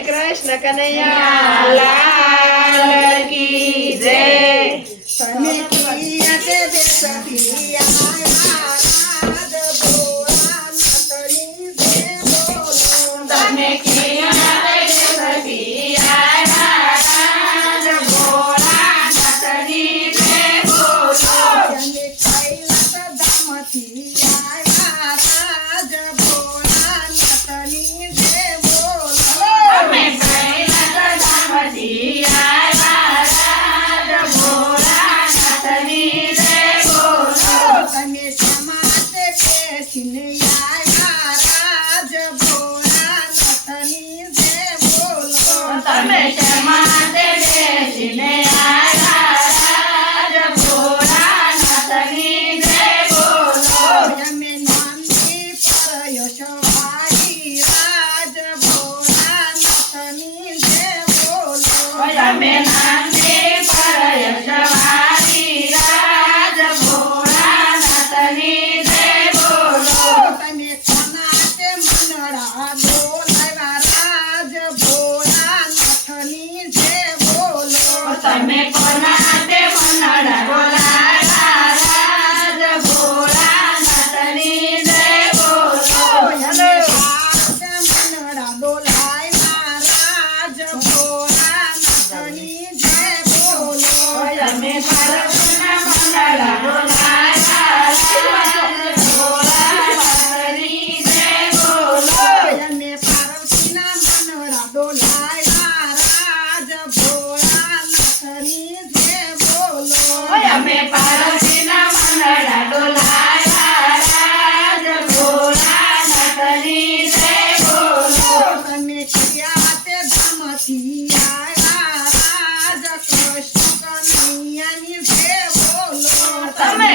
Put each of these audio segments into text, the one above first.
કૃષ્ણ કનૈયા. લાલ કી જય. સનિયા તે દેસપિયા મારા રાધ ભોળા નતની દે બોલો. તમે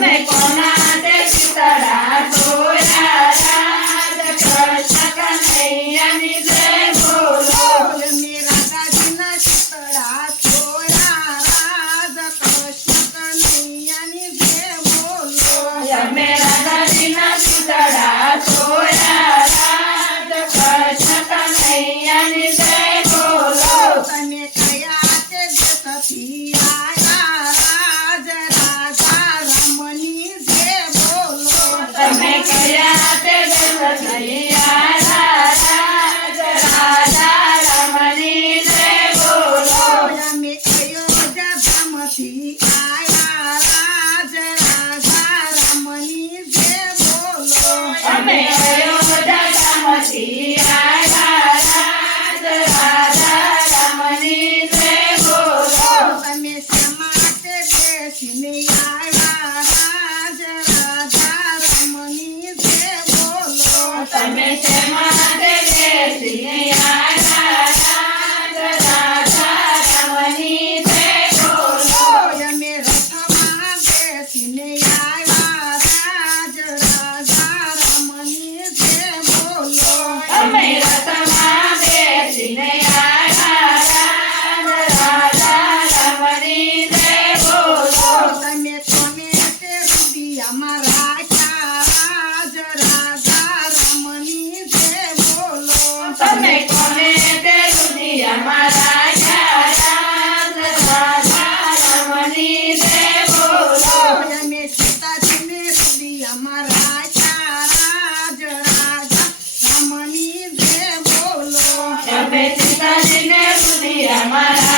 તમે કોના તે શીતળા mira más.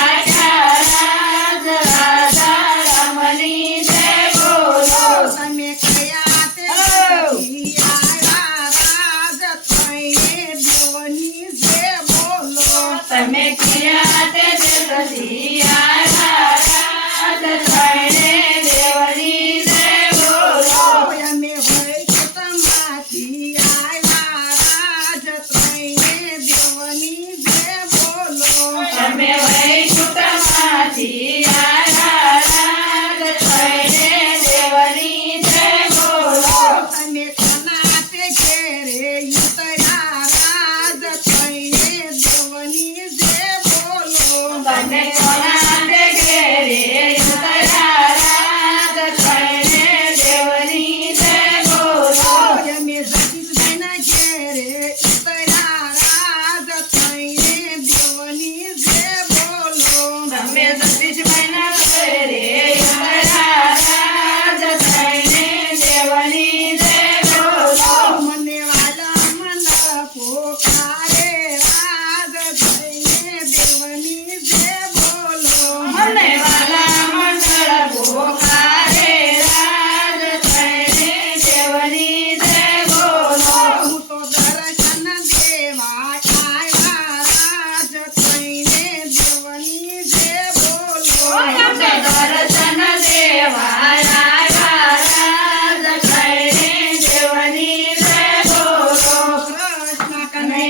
തന്നെ